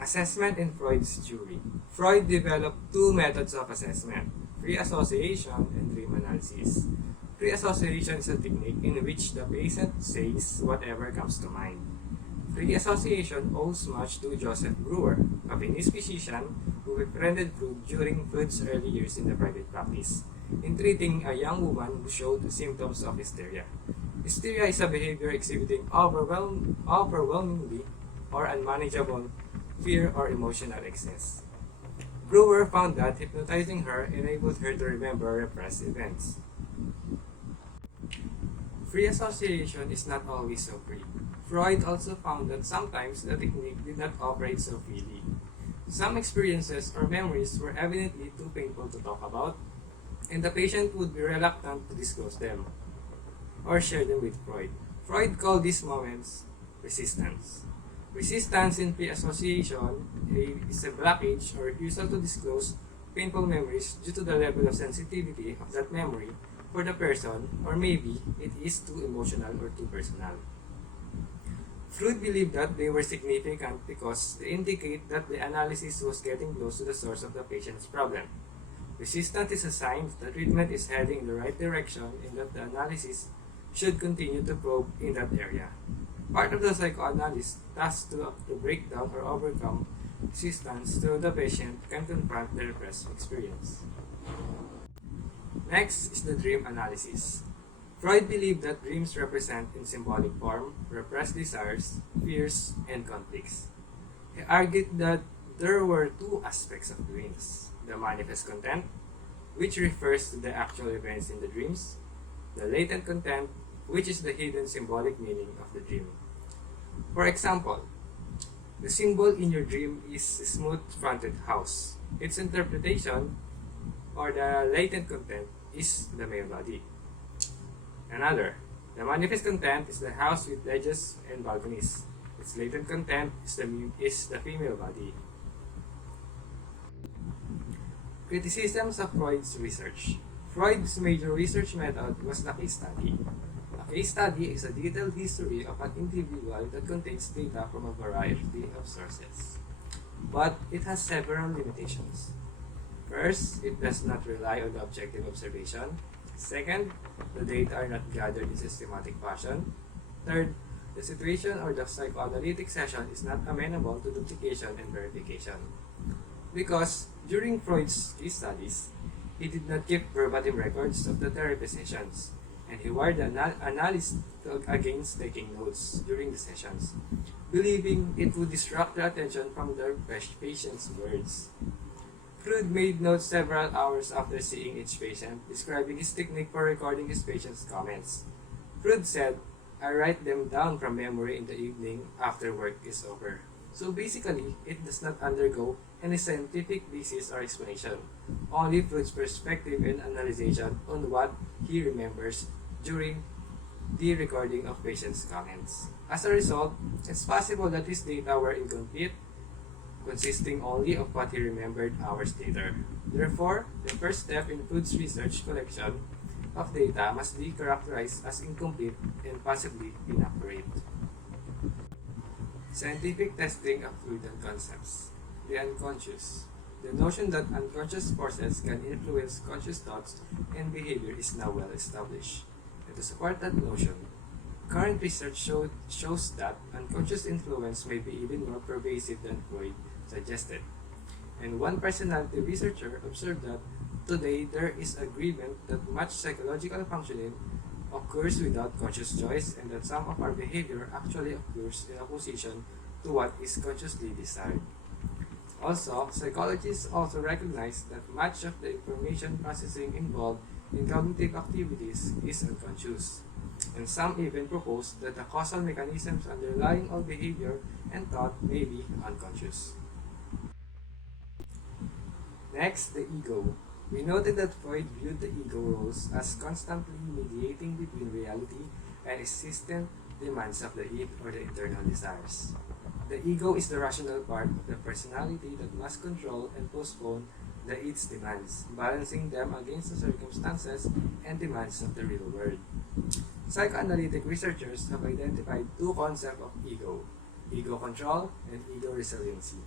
Assessment in Freud's theory. Freud developed two methods of assessment, free association and dream analysis. Free association is a technique in which the patient says whatever comes to mind. Free association owes much to Joseph Brewer, a Viennese physician who befriended Freud during Freud's early years in the private practice, in treating a young woman who showed symptoms of hysteria. Hysteria is a behavior exhibiting overwhelmingly or unmanageable fear or emotional excess. Brewer found that hypnotizing her enabled her to remember repressed events. Free association is not always so free. Freud also found that sometimes the technique did not operate so freely. Some experiences or memories were evidently too painful to talk about, and the patient would be reluctant to disclose them or share them with Freud. Freud called these moments resistance. Resistance in free association is a blockage or refusal to disclose painful memories due to the level of sensitivity of that memory for the person, or maybe it is too emotional or too personal. Freud believed that they were significant because they indicate that the analysis was getting close to the source of the patient's problem. Resistance is a sign that the treatment is heading in the right direction and that the analysis should continue to probe in that area. Part of the psychoanalyst tasked to break down or overcome resistance so the patient can confront the repressed experience. Next is the dream analysis. Freud believed that dreams represent in symbolic form repressed desires, fears, and conflicts. He argued that there were two aspects of dreams: the manifest content, which refers to the actual events in the dreams, the latent content, which is the hidden symbolic meaning of the dream. For example, the symbol in your dream is a smooth-fronted house. Its interpretation, or the latent content, is the male body. Another, the manifest content is the house with ledges and balconies. Its latent content is the female body. Criticisms of Freud's research. Freud's major research method was the case study. A case study is a detailed history of an individual that contains data from a variety of sources. But it has several limitations. First, it does not rely on the objective observation. Second, the data are not gathered in systematic fashion. Third, the situation or the psychoanalytic session is not amenable to duplication and verification. Because during Freud's case studies, he did not keep verbatim records of the therapy sessions, and he warned the analyst against taking notes during the sessions, believing it would distract the attention from the patient's words. Freud made notes several hours after seeing each patient, describing his technique for recording his patient's comments. Freud said, "I write them down from memory in the evening after work is over." So basically, it does not undergo any scientific basis or explanation, only Freud's perspective and analysis on what he remembers during the recording of patients' comments. As a result, it's possible that his data were incomplete, consisting only of what he remembered hours later. Therefore, the first step in Freud's research collection of data must be characterized as incomplete and possibly inaccurate. Scientific testing of Freudian concepts. The unconscious. The notion that unconscious forces can influence conscious thoughts and behavior is now well established. And to support that notion, current research shows that unconscious influence may be even more pervasive than Freud suggested. And one personality researcher observed that today there is agreement that much psychological functioning occurs without conscious choice and that some of our behavior actually occurs in opposition to what is consciously desired. Also, psychologists also recognize that much of the information processing involved in cognitive activities is unconscious. And some even propose that the causal mechanisms underlying all behavior and thought may be unconscious. Next, the ego. We noted that Freud viewed the ego roles as constantly mediating between reality and existent demands of the id or the internal desires. The ego is the rational part of the personality that must control and postpone the id's demands, balancing them against the circumstances and demands of the real world. Psychoanalytic researchers have identified two concepts of ego control and ego resiliency.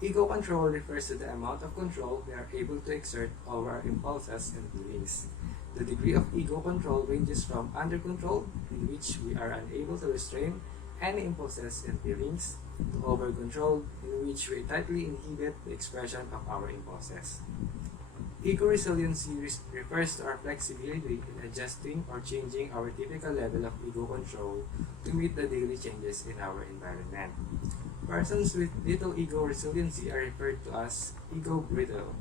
Ego control refers to the amount of control we are able to exert over our impulses and feelings. The degree of ego control ranges from under control, in which we are unable to restrain any impulses and feelings, to over control, in which we tightly inhibit the expression of our impulses. Ego resiliency refers to our flexibility in adjusting or changing our typical level of ego control to meet the daily changes in our environment. Persons with little ego resiliency are referred to as ego brittle,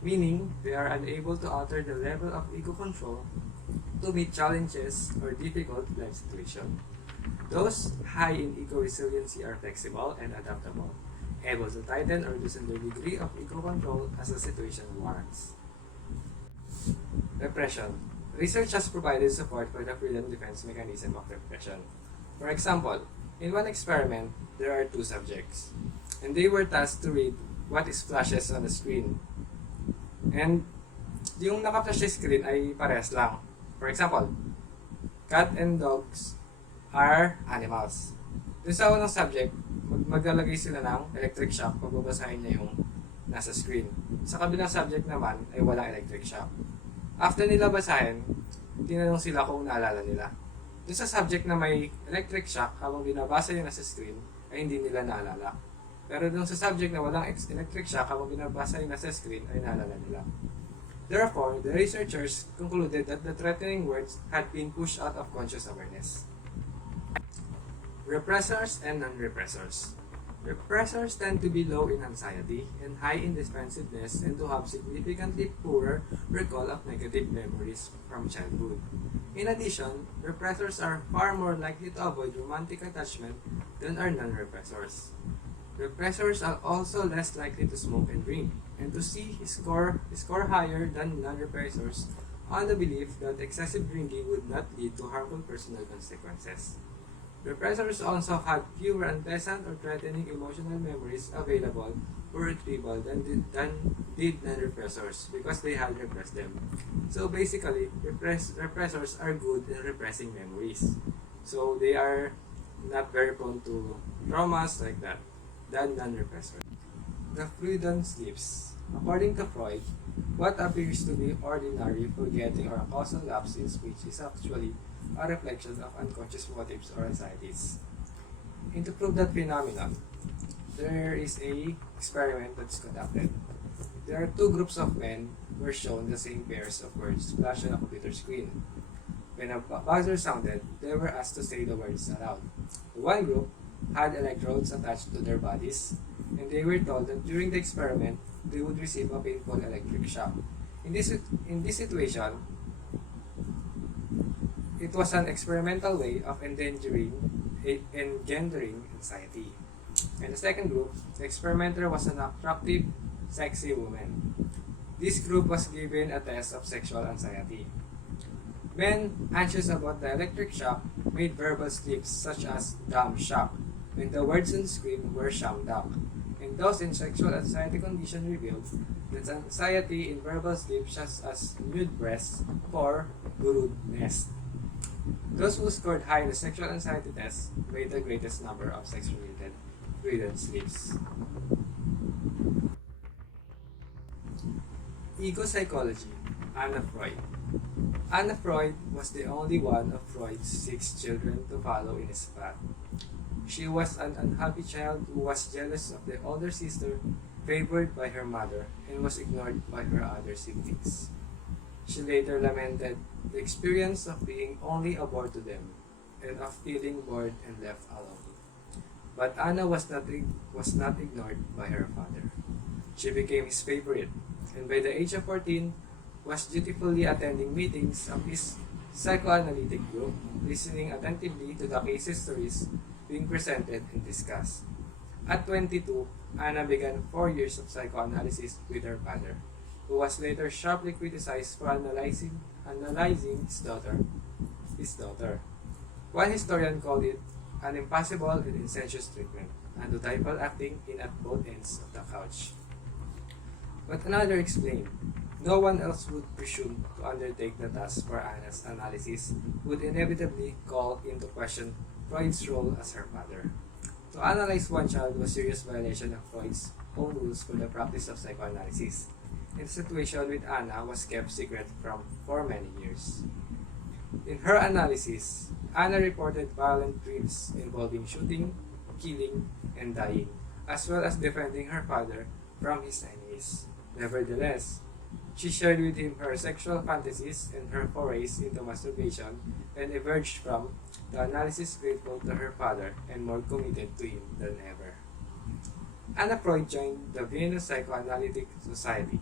meaning they are unable to alter the level of ego control to meet challenges or difficult life situations. Those high in ego resiliency are flexible and adaptable, able to tighten or loosen their degree of ego control as the situation warrants. Repression. Research has provided support for the Freudian defense mechanism of repression. For example, in one experiment, there are two subjects, and they were tasked to read what is flashes on the screen. And yung naka-flash sa screen ay parehas lang. For example, cat and dogs are animals. Doon sa unang subject, maglalagay sila ng electric shock pag babasahin niya yung nasa screen. Sa kabilang subject naman ay walang electric shock. After nila basahin, tinanong sila kung naalala nila. Doon sa subject na may electric shock, habang binabasa yung nasa screen, ay hindi nila naalala. Pero doon sa subject na walang electric shock, habang binabasa yung nasa screen, ay naalala nila. Therefore, the researchers concluded that the threatening words had been pushed out of conscious awareness. Repressors and non-repressors. Repressors tend to be low in anxiety and high in defensiveness and to have significantly poorer recall of negative memories from childhood. In addition, repressors are far more likely to avoid romantic attachment than are non-repressors. Repressors are also less likely to smoke and drink, and to score higher than non-repressors on the belief that excessive drinking would not lead to harmful personal consequences. Repressors also had fewer unpleasant or threatening emotional memories available for retrieval than did non-repressors because they had repressed them. So basically, repressors are good in repressing memories. So they are not very prone to traumas like that than non-repressors. The Freudian slips. According to Freud, what appears to be ordinary forgetting or a causal lapse in speech is actually a reflection of unconscious motives or anxieties. And to prove that phenomenon, there is a experiment that's conducted. There are two groups of men who were shown the same pairs of words flashed on a computer screen. When a buzzer sounded, they were asked to say the words aloud. The one group had electrodes attached to their bodies, and they were told that during the experiment, they would receive a painful electric shock. In this situation, it was an experimental way of engendering anxiety. And the second group, the experimenter was an attractive, sexy woman. This group was given a test of sexual anxiety. Men anxious about the electric shock made verbal slips such as dumb shock when the words on the screen were sham duck. And those in sexual anxiety condition revealed that anxiety in verbal slips such as nude breasts or brood nest. Those who scored high in the sexual anxiety test made the greatest number of sex-related slips. Ego psychology. Anna Freud. Anna Freud was the only one of Freud's 6 children to follow in his path. She was an unhappy child who was jealous of the older sister, favored by her mother, and was ignored by her other siblings. She later lamented the experience of being only a bore to them, and of feeling bored and left alone. But Anna was not ignored by her father. She became his favorite, and by the age of 14, was dutifully attending meetings of his psychoanalytic group, listening attentively to the case histories being presented and discussed. At 22, Anna began 4 years of psychoanalysis with her father, who was later sharply criticized for analyzing his daughter. One historian called it an impossible and insensuous treatment, and archetypal acting in at both ends of the couch. But another explained, no one else would presume to undertake the task for Anna's analysis would inevitably call into question Freud's role as her father. To analyze one child was a serious violation of Freud's own rules for the practice of psychoanalysis, and the situation with Anna was kept secret for many years. In her analysis, Anna reported violent dreams involving shooting, killing, and dying, as well as defending her father from his enemies. Nevertheless, she shared with him her sexual fantasies and her forays into masturbation and emerged from the analysis grateful to her father and more committed to him than ever. Anna Freud joined the Vienna Psychoanalytic Society,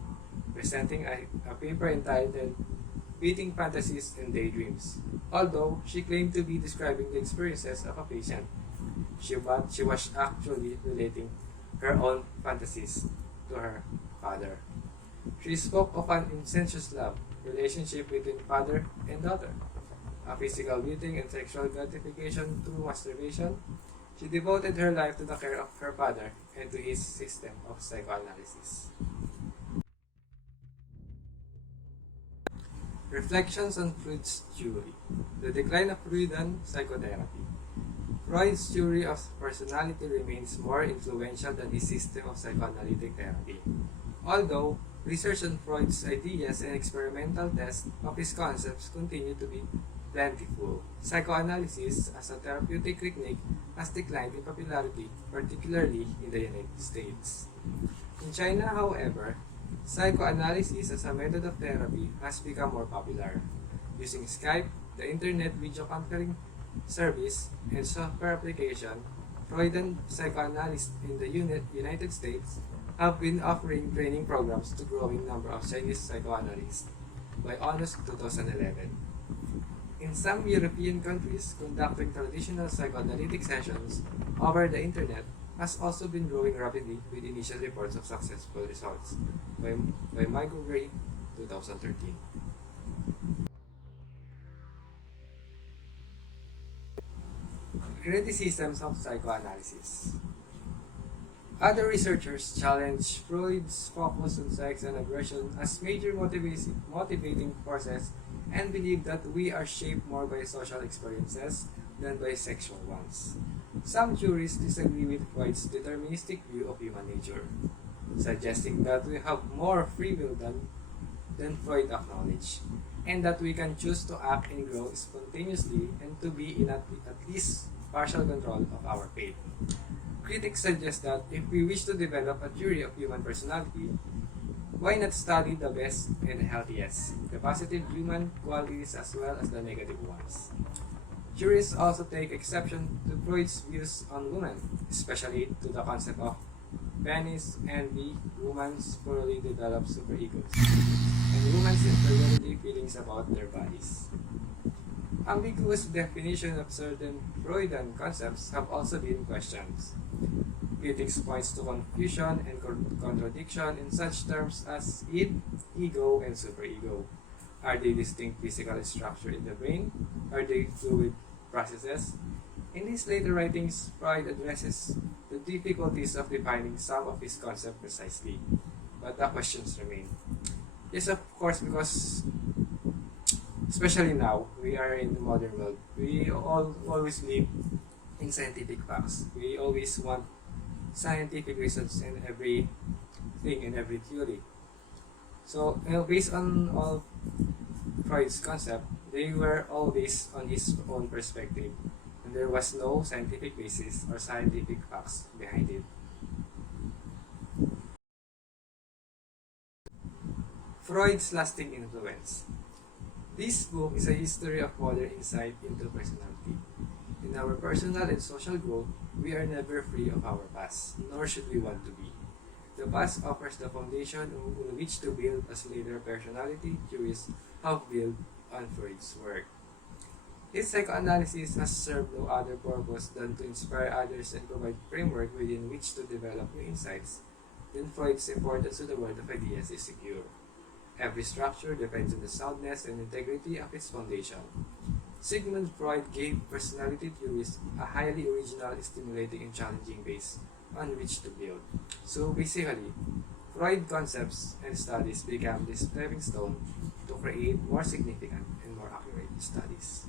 presenting a paper entitled Beating Fantasies and Daydreams. Although she claimed to be describing the experiences of a patient, she was actually relating her own fantasies to her father. She spoke of an incestuous love relationship between father and daughter, a physical beating and sexual gratification through masturbation. She devoted her life to the care of her father and to his system of psychoanalysis. Reflections on Freud's theory. The decline of Freudian psychotherapy. Freud's theory of personality remains more influential than his system of psychoanalytic therapy. Although research on Freud's ideas and experimental tests of his concepts continue to be plentiful, psychoanalysis as a therapeutic technique has declined in popularity, particularly in the United States. In China, however, psychoanalysis as a method of therapy has become more popular. Using Skype, the internet video conferencing service, and software application, Freudian psychoanalysts in the United States have been offering training programs to growing number of Chinese psychoanalysts by August 2011. In some European countries, conducting traditional psychoanalytic sessions over the internet has also been growing rapidly with initial reports of successful results by Microgray 2013. Criticisms of psychoanalysis. Other researchers challenge Freud's focus on sex and aggression as major motivating forces and believe that we are shaped more by social experiences than by sexual ones. Some theorists disagree with Freud's deterministic view of human nature, suggesting that we have more free will than Freud acknowledged, and that we can choose to act and grow spontaneously and to be in at least partial control of our fate. Critics suggest that if we wish to develop a theory of human personality, why not study the best and the healthiest, the positive human qualities as well as the negative ones? Theorists also take exception to Freud's views on women, especially to the concept of penis, envy, women's poorly developed superegos, and women's inferiority feelings about their bodies. Ambiguous definition of certain Freudian concepts have also been questioned. Critics points to confusion and contradiction in such terms as id, ego, and superego. Are they distinct physical structure in the brain? Are they fluid processes? In his later writings, Freud addresses the difficulties of defining some of his concepts precisely, but the questions remain. Yes, of course, because especially now, we are in the modern world. We always live in scientific facts. We always want scientific reasons in everything, in every theory. So, based on all Freud's concept, they were always on his own perspective, and there was no scientific basis or scientific facts behind it. Freud's lasting influence. This book is a history of modern insight into personality. In our personal and social growth, we are never free of our past, nor should we want to be. The past offers the foundation on which to build as later personality theorists have built on Freud's work. His psychoanalysis has served no other purpose than to inspire others and provide framework within which to develop new insights. Then Freud's importance to the world of ideas is secure. Every structure depends on the soundness and integrity of its foundation. Sigmund Freud gave personality theories a highly original, stimulating, and challenging base on which to build. So basically, Freud concepts and studies become the stepping stone to create more significant and more accurate studies.